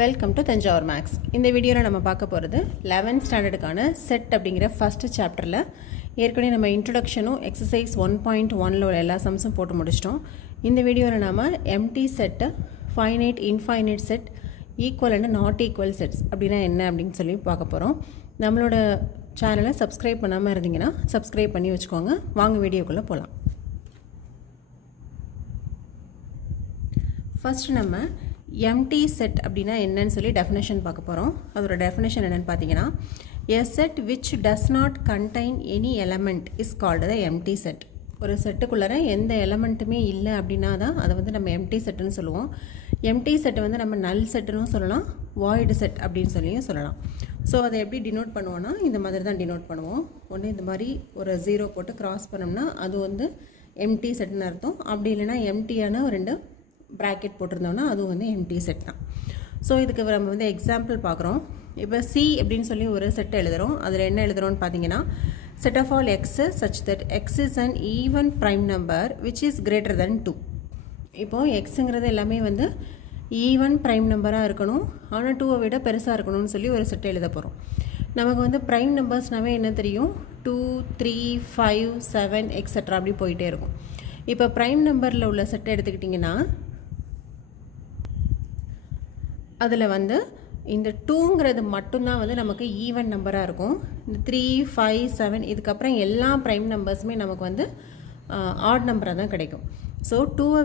Welcome to Thanjavur maths. இந்த வீடியோவில் நம்ம பார்க்க போகிறது 11th ஸ்டாண்டர்டுக்கான செட் அப்படிங்கிற ஃபஸ்ட்டு சாப்டரில் ஏற்கனவே நம்ம இன்ட்ரொடக்ஷனும் எக்ஸசைஸ் 1.1 உள்ள எல்லா சம்ஸும் போட்டு முடிச்சிட்டோம். இந்த வீடியோவில் நம்ம empty set, finite, infinite set, equal and not equal sets அப்படின்னா என்ன அப்படின்னு சொல்லி பார்க்க போகிறோம். நம்மளோட சேனலை சப்ஸ்கிரைப் பண்ணாமல் இருந்தீங்கன்னா சப்ஸ்கிரைப் பண்ணி வச்சுக்கோங்க. வாங்க வீடியோக்குள்ளே போகலாம். ஃபஸ்ட்டு நம்ம எம்டி செட் அப்படின்னா என்னன்னு சொல்லி டெஃபினேஷன் பார்க்க போகிறோம். அதோட டெஃபினேஷன் என்னென்னு பார்த்தீங்கன்னா, a set which does not contain any element is called the empty set. ஒரு செட்டுக்குள்ளே எந்த எலமெண்ட்டுமே இல்லை அப்படின்னா தான் அதை வந்து நம்ம எம்டி செட்டுன்னு சொல்லுவோம். எம்டி செட்டை வந்து நம்ம நல் செட்டுன்னு சொல்லலாம், வாய்டு செட் அப்படின்னு சொல்லியும் சொல்லலாம். ஸோ அதை எப்படி டினோட் பண்ணுவோன்னா இந்த மாதிரி தான் டினோட் பண்ணுவோம். ஒன்று இந்த மாதிரி ஒரு 0 போட்டு கிராஸ் பண்ணோம்னா அது வந்து எம்டி செட்டுன்னு அர்த்தம். அப்படி இல்லைன்னா எம்டியான ஒரு 2 ப்ராக்கெட் போட்டிருந்தோம்னா அதுவும் வந்து எம்டி செட் தான். ஸோ இதுக்கு நம்ம வந்து எக்ஸாம்பிள் பார்க்குறோம். இப்போ சி அப்படின்னு சொல்லி ஒரு செட் எழுதுகிறோம். அதில் என்ன எழுதுகிறோன்னு பார்த்தீங்கன்னா, set of all x such that x is an even prime number which is greater than 2. இப்போது எக்ஸுங்கிறது எல்லாமே வந்து ஈவன் ப்ரைம் நம்பராக இருக்கணும், ஆனால் 2வை விட பெருசாக இருக்கணும்னு சொல்லி ஒரு செட் எழுத போகிறோம். நமக்கு வந்து ப்ரைம் நம்பர்ஸ்னாவே என்ன தெரியும், 2, 3, 5, 7 எக்ஸட்ரா அப்படி போயிட்டே இருக்கும். இப்போ ப்ரைம் நம்பரில் உள்ள செட்டை எடுத்துக்கிட்டிங்கன்னா அதில் வந்து இந்த 2ங்கிறது மட்டும்தான் வந்து நமக்கு ஈவன் நம்பராக இருக்கும். இந்த 3, 5, 7 இதுக்கப்புறம் எல்லா ப்ரைம் நம்பர்ஸுமே நமக்கு வந்து ஆட் நம்பராக தான் கிடைக்கும். ஸோ 2வை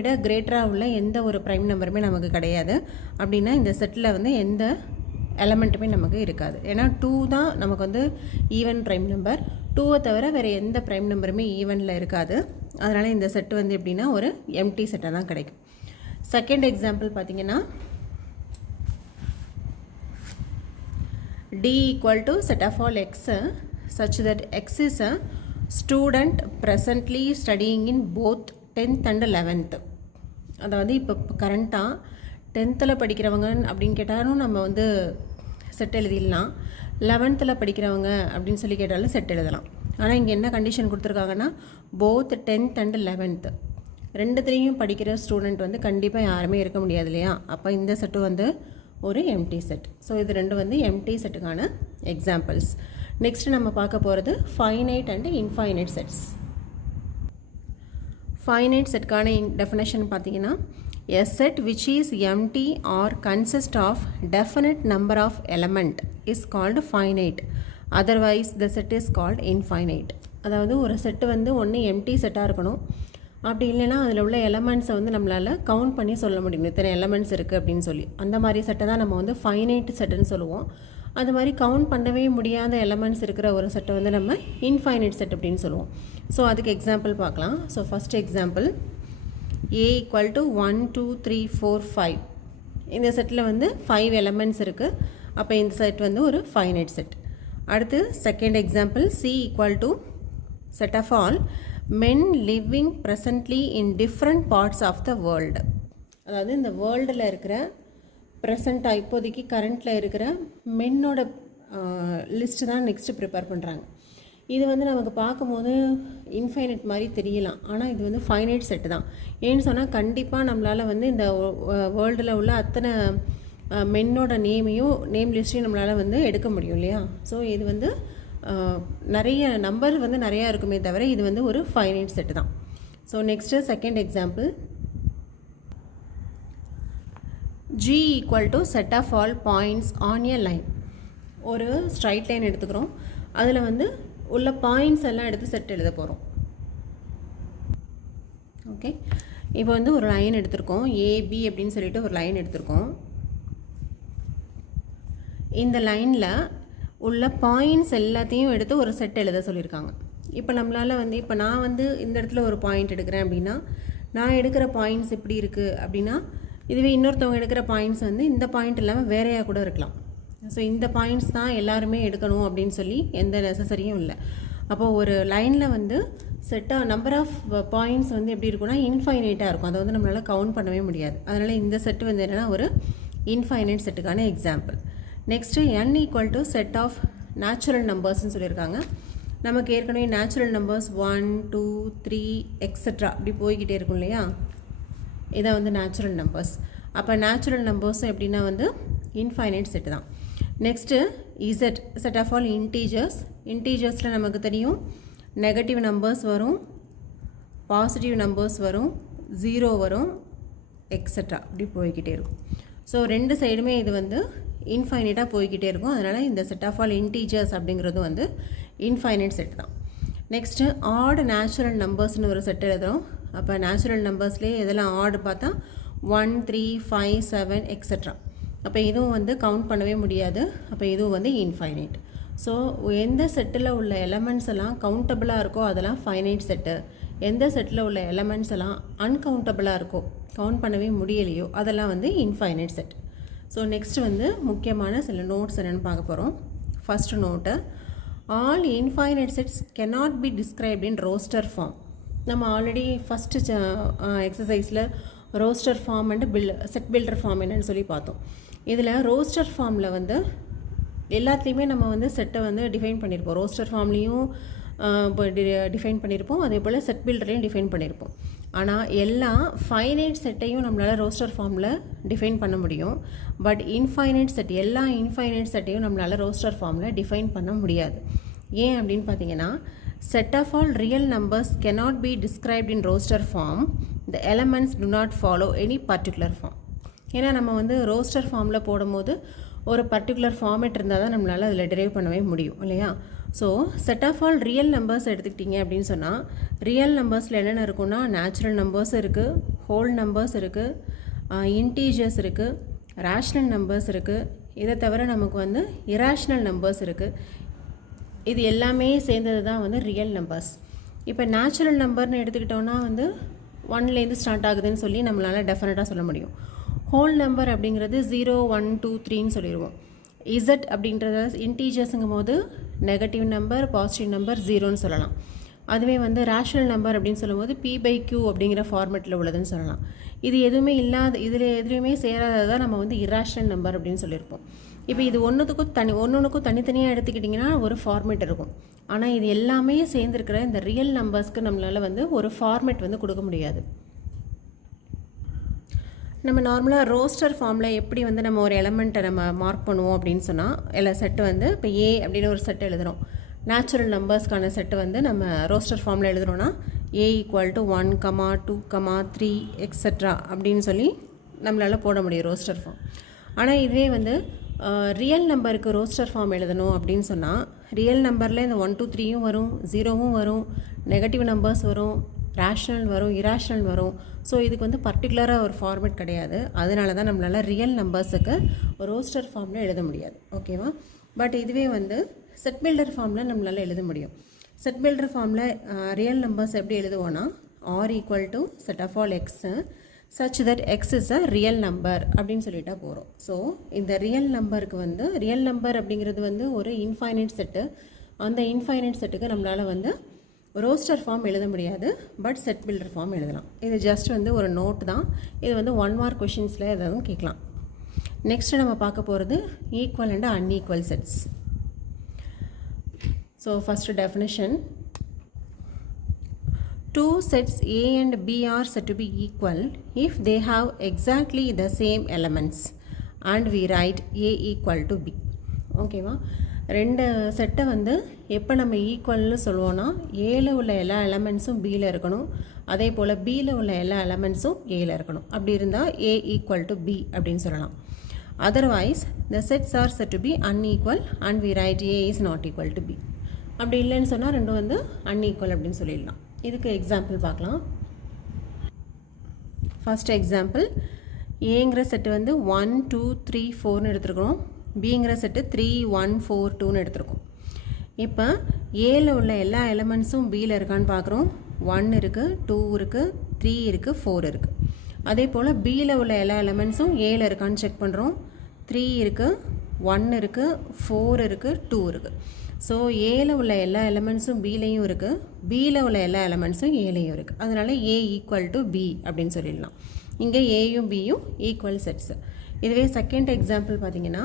விட கிரேட்டராக உள்ள எந்த ஒரு ப்ரைம் நம்பருமே நமக்கு கிடையாது. அப்படின்னா இந்த செட்டில் வந்து எந்த எலமெண்ட்டுமே நமக்கு இருக்காது. ஏன்னா 2 தான் நமக்கு வந்து ஈவன் ப்ரைம் நம்பர். 2வை தவிர வேறு எந்த ப்ரைம் நம்பருமே ஈவனில் இருக்காது. அதனால் இந்த செட்டு வந்து எப்படின்னா ஒரு எம்டி செட்டாக தான் கிடைக்கும். செகண்ட் எக்ஸாம்பிள் பார்த்தீங்கன்னா, D equal to set of all x such that x is a student presently studying in both 10th and 11th. அதாவது இப்போ கரண்ட்டாக 10th படிக்கிறவங்க அப்படின்னு கேட்டாலும் நம்ம வந்து செட் எழுதிடலாம், 11th படிக்கிறவங்க அப்படின்னு சொல்லி கேட்டாலும் செட் எழுதலாம். ஆனால் இங்கே என்ன கண்டிஷன் கொடுத்துருக்காங்கன்னா, போத் 10th and 11th ரெண்டுத்துலேயும் படிக்கிற ஸ்டூடெண்ட் வந்து கண்டிப்பாக யாருமே இருக்க முடியாது இல்லையா. அப்போ இந்த செட்டு வந்து ஒரு எம்டி செட். ஸோ இது ரெண்டும் வந்து எம்டி செட்டுக்கான எக்ஸாம்பிள்ஸ். நெக்ஸ்ட் நம்ம பார்க்க போகிறது finite and infinite sets. Finite செட்டுக்கான டெஃபினேஷன் பார்த்தீங்கன்னா, a set which is empty or consist of definite number of element is called finite, otherwise the set is called infinite. அதாவது ஒரு செட்டு வந்து ஒன்று empty செட்டாக இருக்கணும், அப்படி இல்லைன்னா அதில் உள்ள எலமெண்ட்ஸை வந்து நம்மளால் கவுண்ட் பண்ணி சொல்ல முடியும், இத்தனை எலமெண்ட்ஸ் இருக்குது அப்படின்னு சொல்லி. அந்த மாதிரி செட்டை தான் நம்ம வந்து ஃபைனைட் செட்டுன்னு சொல்லுவோம். அது மாதிரி கவுண்ட் பண்ணவே முடியாத எலமெண்ட்ஸ் இருக்கிற ஒரு செட்டை வந்து நம்ம இன்ஃபைனைட் செட் அப்படின்னு சொல்லுவோம். ஸோ அதுக்கு எக்ஸாம்பிள் பார்க்கலாம். So first example, A equal to 1, 2, 3, 4, 5. இந்த செட்டில் வந்து 5 எலமெண்ட்ஸ் இருக்குது. அப்போ இந்த செட் வந்து ஒரு ஃபைனைட் செட். அடுத்து second example, C equal to set of all men living presently in different parts of the world. அதாவது இந்த வேர்ல்டில் இருக்கிற ப்ரெசண்ட்டாக இப்போதைக்கு கரண்ட்டில் இருக்கிற மென்னோட லிஸ்ட்டு தான் நெக்ஸ்ட்டு ப்ரிப்பேர் பண்ணுறாங்க. இது வந்து நமக்கு பார்க்கும்போது இன்ஃபைனைட் மாதிரி தெரியலாம், ஆனால் இது வந்து ஃபைனைட் செட்டு தான். ஏன்னு சொன்னால் கண்டிப்பாக நம்மளால் வந்து இந்த வேர்ல்டில் உள்ள அத்தனை மென்னோட நேம் லிஸ்ட்டையும் நம்மளால் வந்து எடுக்க முடியும் இல்லையா. ஸோ இது வந்து நிறைய நம்பர் வந்து நிறையா இருக்குமே தவிர இது வந்து ஒரு ஃபைனைட் செட்டு தான். So next second example, G equal to set of all points on a line. ஒரு ஸ்ட்ரைட் லைன் எடுத்துக்கிறோம், அதில் வந்து உள்ள பாயிண்ட்ஸ் எல்லாம் எடுத்து செட் எழுத போகிறோம். ஓகே, இப்போ வந்து ஒரு லைன் எடுத்திருக்கோம், ஏபி அப்படின்னு சொல்லிட்டு ஒரு லைன் எடுத்திருக்கோம். இந்த லைனில் உள்ள பாயிண்ட்ஸ் எல்லாத்தையும் எடுத்து ஒரு செட் எழுத சொல்லியிருக்காங்க. இப்போ நம்மளால் வந்து இப்போ நான் வந்து இந்த இடத்துல ஒரு பாயிண்ட் எடுக்கிறேன் அப்படின்னா, நான் எடுக்கிற பாயிண்ட்ஸ் எப்படி இருக்குது அப்படின்னா, இதுவே இன்னொருத்தவங்க எடுக்கிற பாயிண்ட்ஸ் வந்து இந்த பாயிண்ட் இல்லாமல் வேறையாக கூட இருக்கலாம். ஸோ இந்த பாயிண்ட்ஸ் தான் எல்லாருமே எடுக்கணும் அப்படின்னு சொல்லி எந்த நெசசரியும் இல்லை. அப்போது ஒரு லைனில் வந்து செட்டாக நம்பர் ஆஃப் பாயிண்ட்ஸ் வந்து எப்படி இருக்குன்னா இன்ஃபைனைட்டாக இருக்கும். அதை வந்து நம்மளால் கவுண்ட் பண்ணவே முடியாது. அதனால் இந்த செட்டு வந்து என்னென்னா ஒரு இன்ஃபைனைட் செட்டுக்கான example. Next n equal to set of natural நம்பர்ஸ்ன்னு சொல்லியிருக்காங்க. நமக்கு ஏற்கனவே நேச்சுரல் நம்பர்ஸ் 1, 2, 3 எக்ஸட்ரா அப்படி போய்கிட்டே இருக்கும் இல்லையா. இதை வந்து நேச்சுரல் நம்பர்ஸ். அப்போ நேச்சுரல் நம்பர்ஸும் எப்படின்னா வந்து இன்ஃபைனைட் செட்டு தான். Next Z set of all integers. இன்டீஜர்ஸில் நமக்கு தெரியும் நெகட்டிவ் நம்பர்ஸ் வரும், பாசிட்டிவ் நம்பர்ஸ் வரும், 0 வரும், எக்ஸட்ரா இப்படி போய்கிட்டே இருக்கும். ஸோ ரெண்டு சைடுமே இது வந்து இன்ஃபைனைட்டாக போய்கிட்டே இருக்கும். அதனால் இந்த செட் ஆஃப் ஆல் இன்டீஜர்ஸ் அப்படிங்கிறது வந்து இன்ஃபைனைட் செட் தான். நெக்ஸ்ட்டு ஆட் நேச்சுரல் நம்பர்ஸ்னு ஒரு செட் எழுதுகிறோம். அப்போ நேச்சுரல் நம்பர்ஸ்லேயே இதெல்லாம் ஆடு பார்த்தா 1, 3, 5, 7 எக்ஸட்ரா. அப்போ இதுவும் வந்து கவுண்ட் பண்ணவே முடியாது. அப்போ இதுவும் வந்து இன்ஃபைனைட். ஸோ எந்த செட்டில் உள்ள எலமெண்ட்ஸ் எல்லாம் கவுண்டபிளாக இருக்கோ அதெல்லாம் ஃபைனைட் செட்டு, எந்த செட்டில் உள்ள எலமெண்ட்ஸ் எல்லாம் அன்கவுண்டபிளாக இருக்கோ கவுண்ட் பண்ணவே முடியலையோ அதெல்லாம் வந்து இன்ஃபைனைட் செட். ஸோ நெக்ஸ்ட் வந்து முக்கியமான சில நோட்ஸ் என்னென்னு பார்க்க போகிறோம். First note, all infinite sets cannot be described in roster form. நம்ம ஆல்ரெடி ஃபஸ்ட்டு எக்ஸசைஸில் roster form and set builder form என்னென்னு சொல்லி பார்த்தோம். இதில் ரோஸ்டர் ஃபார்மில் வந்து எல்லாத்துலேயுமே நம்ம வந்து செட்டை வந்து டிஃபைன் பண்ணியிருப்போம். ரோஸ்டர் ஃபார்ம்லேயும் இப்போ டிஃபைன் பண்ணியிருப்போம், அதே போல் செட் பில்டர்லையும் டிஃபைன் பண்ணியிருப்போம். ஆனால் எல்லா ஃபைனைட் செட்டையும் நம்மளால் ரோஸ்டர் ஃபார்மில் டிஃபைன் பண்ண முடியும். பட் இன்ஃபைனைட் செட், எல்லா இன்ஃபைனைட் செட்டையும் நம்மளால் ரோஸ்டர் ஃபார்மில் டிஃபைன் பண்ண முடியாது. ஏன் அப்படின்னு பார்த்தீங்கன்னா, set of all real numbers cannot be described in roster form. The elements do not follow any particular form. ஏன்னா நம்ம வந்து ரோஸ்டர் ஃபார்மில் போடும்போது ஒரு பர்டிகுலர் ஃபார்மேட் இருந்தால் தான் நம்மளால் அதில் டிரைவ் பண்ணவே முடியும் இல்லையா. So set of all real numbers எடுத்துக்கிட்டிங்க அப்படின்னு சொன்னால், ரியல் நம்பர்ஸில் என்னென்ன இருக்குன்னா நேச்சுரல் நம்பர்ஸ் இருக்குது, ஹோல் நம்பர்ஸ் இருக்குது, இன்டீஜர்ஸ் இருக்குது, ரேஷ்னல் நம்பர்ஸ் இருக்குது. இதை தவிர நமக்கு வந்து இராஷ்னல் நம்பர்ஸ் இருக்குது. இது எல்லாமே சேர்ந்தது தான் வந்து ரியல் நம்பர்ஸ். இப்போ நேச்சுரல் நம்பர்னு எடுத்துக்கிட்டோன்னா வந்து 1லேருந்து ஸ்டார்ட் ஆகுதுன்னு சொல்லி நம்மளால் டெஃபினட்டாக சொல்ல முடியும். ஹோல் நம்பர் அப்படிங்கிறது 0, 1, 2, 3ன்னு சொல்லிடுவோம். இசட் அப்படின்றத இன்டீஜர்ஸுங்கும் போது நெகட்டிவ் நம்பர், பாசிட்டிவ் நம்பர், 0ன்னு சொல்லலாம். அதுவே வந்து ரேஷனல் நம்பர் அப்படின்னு சொல்லும்போது P/Q அப்படிங்கிற ஃபார்மேட்டில் உள்ளதுன்னு சொல்லலாம். இது எதுவுமே இல்லாத, இதில் எதுவுமே சேராததான் நம்ம வந்து இராஷ்னல் நம்பர் அப்படின்னு சொல்லியிருப்போம். இப்போ இது ஒன்றுக்கும் தனித்தனியாக எடுத்துக்கிட்டிங்கன்னா ஒரு ஃபார்மேட் இருக்கும். ஆனால் இது எல்லாமே சேர்ந்துருக்கிற இந்த ரியல் நம்பர்ஸ்க்கு நம்மளால் வந்து ஒரு ஃபார்மேட் வந்து கொடுக்க முடியாது. நம்ம நார்மலாக ரோஸ்டர் ஃபார்மில் எப்படி வந்து நம்ம ஒரு எலமெண்ட்டை நம்ம மார்க் பண்ணுவோம் அப்படின்னு சொன்னால், எல்லா செட்டு வந்து இப்போ A அப்படின்னு ஒரு செட் எழுதுகிறோம். நேச்சுரல் நம்பர்ஸ்க்கான செட்டு வந்து நம்ம ரோஸ்டர் ஃபார்மில் எழுதுகிறோன்னா A = 1, 2, 3 எக்ஸட்ரா அப்படின்னு சொல்லி நம்மளால் போட முடியும் ரோஸ்டர் ஃபார்ம். ஆனால் இதுவே வந்து ரியல் நம்பருக்கு ரோஸ்டர் ஃபார்ம் எழுதணும் அப்படின்னு சொன்னால், ரியல் நம்பரில் இந்த 1, 2, 3யும் வரும், 0வும் வரும், நெகட்டிவ் நம்பர்ஸ் வரும், ரேஷ்னல் வரும், இராஷ்னல் வரும். ஸோ இதுக்கு வந்து பர்டிகுலராக ஒரு ஃபார்மேட் கிடையாது. அதனால தான் நம்மளால் ரியல் நம்பர்ஸுக்கு ரோஸ்டர் ஃபார்மில் எழுத முடியாது. ஓகேவா? பட் இதுவே வந்து செட் பில்டர் ஃபார்மில் நம்மளால் எழுத முடியும். செட் பில்டர் ஃபார்மில் ரியல் நம்பர்ஸ் எப்படி எழுதுவோன்னா, R = set of all x such that x is a real number அப்படின்னு சொல்லிட்டா போகிறோம். ஸோ இந்த ரியல் நம்பருக்கு வந்து ரியல் நம்பர் அப்படிங்கிறது வந்து ஒரு இன்ஃபைனைட் செட்டு. அந்த இன்ஃபைனைட் செட்டுக்கு நம்மளால் வந்து ரோஸ்டர் ஃபார்ம் எழுத முடியாது, பட் செட் பில்டர் ஃபார்ம் எழுதலாம். இது ஜஸ்ட் வந்து ஒரு நோட் தான். இது வந்து 1 மார்க் கொஷின்ஸில் எதாவது கேட்கலாம். நெக்ஸ்ட்டு நம்ம பார்க்க போகிறது equal and unequal sets. So first definition, two sets A and B are said to be equal if they have exactly the same elements and we write A = B. ஓகேவா? ரெண்டு செட்டை வந்து எப்போ நம்ம ஈக்குவல்னு சொல்லுவோன்னா, ஏல உள்ள எல்லா எலமெண்ட்ஸும் பியில் இருக்கணும், அதே போல் பியில் உள்ள எல்லா எலமெண்ட்ஸும் ஏல இருக்கணும். அப்படி இருந்தால் A = B அப்படின்னு சொல்லலாம். Otherwise the sets are said to be unequal and we write A is not equal to B. அப்படி இல்லைன்னு சொன்னால் ரெண்டும் வந்து அன்ஈக்குவல் அப்படின்னு சொல்லிடலாம். இதுக்கு எக்ஸாம்பிள் பார்க்கலாம். ஃபர்ஸ்ட் எக்ஸாம்பிள், ஏங்கிற செட்டு வந்து 1, 2, 3, 4ன்னு எடுத்துருக்கோம். பிங்கிற செட்டு 3, 1, 4, 2ன்னு எடுத்துருக்கோம். இப்போ ஏல உள்ள எல்லா எலமெண்ட்ஸும் பியில் இருக்கான்னு பார்க்குறோம். 1 இருக்குது, 2 இருக்குது, 3 இருக்குது, 4 இருக்குது. அதே போல் பியில் உள்ள எல்லா எலமெண்ட்ஸும் ஏல இருக்கான்னு செக் பண்ணுறோம். 3 இருக்குது, 1 இருக்குது, 4 இருக்குது, 2 இருக்குது. ஸோ ஏல உள்ள எல்லா எலமெண்ட்ஸும் பிலையும் இருக்குது, பியில் உள்ள எல்லா எலமெண்ட்ஸும் ஏலையும் இருக்குது. அதனால் A = B அப்படின்னு சொல்லிடலாம். இங்கே ஏயும் பியும் ஈக்குவல் செட்ஸு. இதுவே செகண்ட் எக்ஸாம்பிள் பார்த்தீங்கன்னா,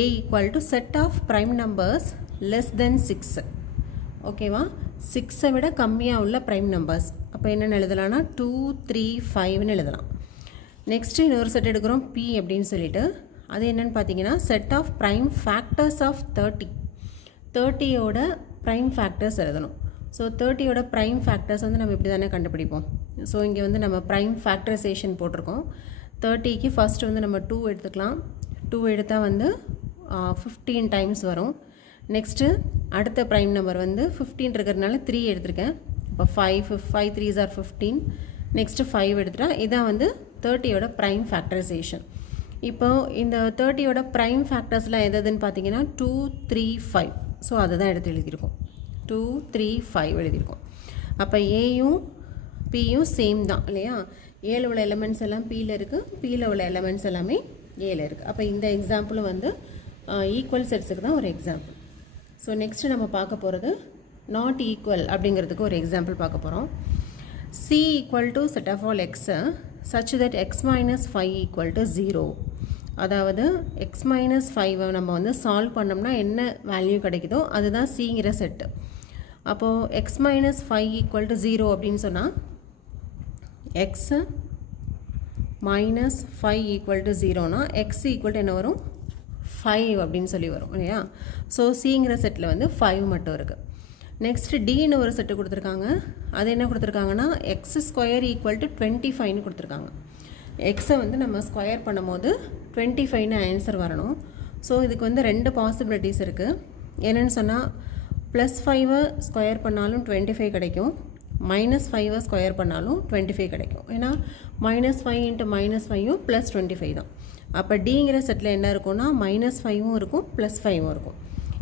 A = set of prime numbers less than 6. ஓகேவா? 6ஐ விட கம்மியாக உள்ள ப்ரைம் நம்பர்ஸ். அப்போ என்னென்னு எழுதலாம்னா 2, 3, 5ன்னு எழுதலாம். நெக்ஸ்ட்டு இன்னொரு செட் எடுக்கிறோம் P அப்படின்னு சொல்லிட்டு, அது என்னென்னு பார்த்தீங்கன்னா set of prime factors of 30யோட ப்ரைம் ஃபேக்டர்ஸ் எழுதணும். ஸோ 30யோட ப்ரைம் ஃபேக்டர்ஸ் வந்து நம்ம இப்படி தானே கண்டுபிடிப்போம். ஸோ இங்கே வந்து நம்ம ப்ரைம் ஃபேக்டரைசேஷன் போட்டிருக்கோம். 30க்கு ஃபஸ்ட்டு வந்து நம்ம 2 எடுத்துக்கலாம். 2 எடுத்தால் வந்து 15 டைம்ஸ் வரும். நெக்ஸ்ட்டு அடுத்த ப்ரைம் நம்பர் வந்து 15 இருக்கிறதுனால 3 எடுத்திருக்கேன். இப்போ 5 3s are 15. நெக்ஸ்ட்டு 5 எடுத்துட்டா இதான் வந்து 30யோட ப்ரைம் ஃபேக்டரைசேஷன். இப்போ இந்த 30யோட ப்ரைம் ஃபேக்டர்ஸ்லாம் எதுன்னு பார்த்தீங்கன்னா 2 3 5. ஸோ அதை தான் எடுத்து எழுதியிருக்கோம். 2 3 5 எழுதியிருக்கோம். அப்போ ஏயும் பியும் சேம் தான் இல்லையா. ஏல உள்ள எலமெண்ட்ஸ் எல்லாம் பியில் இருக்குது, பியில் உள்ள எலமெண்ட்ஸ் எல்லாமே ஏல இருக்குது. அப்போ இந்த எக்ஸாம்பிளும் வந்து ஈக்குவல் செட்ஸுக்கு தான் ஒரு எக்ஸாம்பிள். ஸோ நெக்ஸ்ட்டு நம்ம பார்க்க போகிறது நாட் ஈக்குவல் அப்படிங்கிறதுக்கு ஒரு எக்ஸாம்பிள் பார்க்க போகிறோம். C equal to set of all x such that x minus 5 equal to 0. அதாவது x minus 5 நம்ம வந்து சால்வ் பண்ணோம்னா என்ன வேல்யூ கிடைக்குதோ அதுதான் Cங்கிற செட்டு. அப்போது x minus 5 equal to 0 அப்படின்னு சொன்னால் x minus 5 equal to 0னா x equal to என்ன வரும் 5 அப்படின்னு சொல்லி வரும் இல்லையா. ஸோ Cங்கிற செட்டில் வந்து 5 மட்டும் இருக்குது. நெக்ஸ்ட் Dன்னு ஒரு செட்டு கொடுத்துருக்காங்க. அது என்ன கொடுத்துருக்காங்கன்னா எக்ஸ் ஸ்கொயர் ஈக்குவல் டு 25ன்னு கொடுத்துருக்காங்க. எக்ஸை வந்து நம்ம ஸ்கொயர் பண்ணும்போது 25ன்னு ஆன்சர் வரணும். ஸோ இதுக்கு வந்து 2 பாசிபிலிட்டிஸ் இருக்குது. என்னென்னு சொன்னால் +5 ஸ்கொயர் பண்ணாலும் 25 கிடைக்கும், -5 ஸ்கொயர் பண்ணாலும் 25 கிடைக்கும். ஏன்னா -5 × -5 +25 தான். அப்போ Dங்கிற செட்டில் என்ன இருக்கும்னா -5ம் இருக்கும் +5ம் இருக்கும்.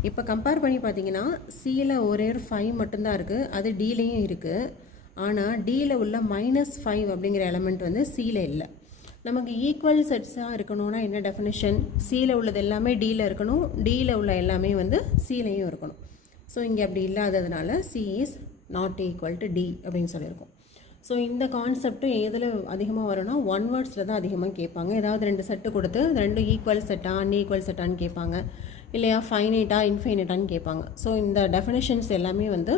இப்போ கம்பேர் பண்ணி பார்த்தீங்கன்னா சியில் ஒரே ஒரு 5 மட்டும்தான் இருக்குது, அது டிலையும் இருக்குது. ஆனால் டியில் உள்ள -5 அப்படிங்கிற எலமெண்ட் வந்து சியில் இல்லை. நமக்கு ஈக்குவல் செட்ஸாக இருக்கணும்னா என்ன டெஃபினிஷன், சியில் உள்ளது எல்லாமே டியில் இருக்கணும், டியில் உள்ள எல்லாமே வந்து சிலையும் இருக்கணும். ஸோ இங்கே அப்படி இல்லாததுனால C is not equal to D அப்படின்னு சொல்லியிருக்கோம். ஸோ இந்த கான்செப்ட்டும் எதில் அதிகமாக வரும்னா 1 வேர்ட்ஸில் தான் அதிகமாக கேட்பாங்க. ஏதாவது 2 செட்டு கொடுத்து 2 ஈக்குவல் செட்டா அன்ஈக்குவல் செட்டான்னு கேட்பாங்க, இல்லையா ஃபைனைட்டா இன்ஃபைனைட்டான்னு கேட்பாங்க. ஸோ இந்த டெஃபினேஷன்ஸ் எல்லாமே வந்து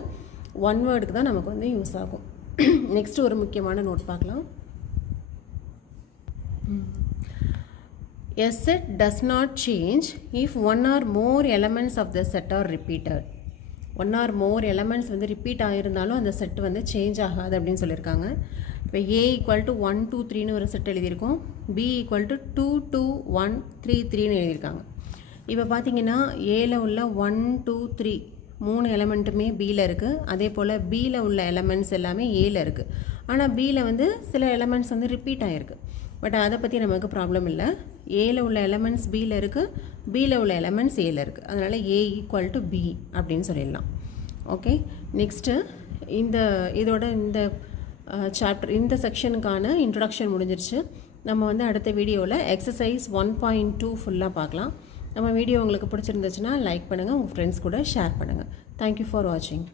1 வேர்டுக்கு தான் நமக்கு வந்து யூஸ் ஆகும். நெக்ஸ்ட் ஒரு முக்கியமான நோட் பார்க்கலாம். A set does not change if one or more elements of the set are repeated. 1 or more elements வந்து ரிப்பீட் ஆகிருந்தாலும் அந்த செட் வந்து சேஞ்ச் ஆகாது அப்படின்னு சொல்லியிருக்காங்க. இப்போ A ஈக்குவல் டு 1 2 3ன்னு ஒரு செட் எழுதியிருக்கோம், B ஈக்குவல் டு 2 2 1 3 3ன்னு எழுதியிருக்காங்க. இப்போ பார்த்தீங்கன்னா ஏல உள்ள 1 2 3 3 எலமெண்ட்டுமே பியில் இருக்குது, அதே போல் பியில் உள்ள எலமெண்ட்ஸ் எல்லாமே ஏல இருக்குது. ஆனால் பியில் வந்து சில எலமெண்ட்ஸ் வந்து ரிப்பீட் ஆகிருக்கு. பட் அதை பற்றி நமக்கு ப்ராப்ளம் இல்லை. ஏல உள்ள எலமெண்ட்ஸ் பியில் இருக்குது, பியில் உள்ள எலமெண்ட்ஸ் ஏல இருக்குது. அதனால் ஏ ஈக்குவல் டு பி அப்படின்னு சொல்லிடலாம். ஓகே, நெக்ஸ்ட்டு இதோட இந்த சாப்டர் இந்த செக்ஷனுக்கான இன்ட்ரடக்ஷன் முடிஞ்சிருச்சு. நம்ம வந்து அடுத்த வீடியோவில் எக்ஸசைஸ் 1.2 ஃபுல்லாக பார்க்கலாம். நம்ம வீடியோ உங்களுக்கு பிடிச்சிருந்துச்சுன்னா லைக் பண்ணுங்கள், உங்கள் ஃப்ரெண்ட்ஸ் கூட ஷேர் பண்ணுங்கள். தேங்க்யூ ஃபார் வாட்சிங்.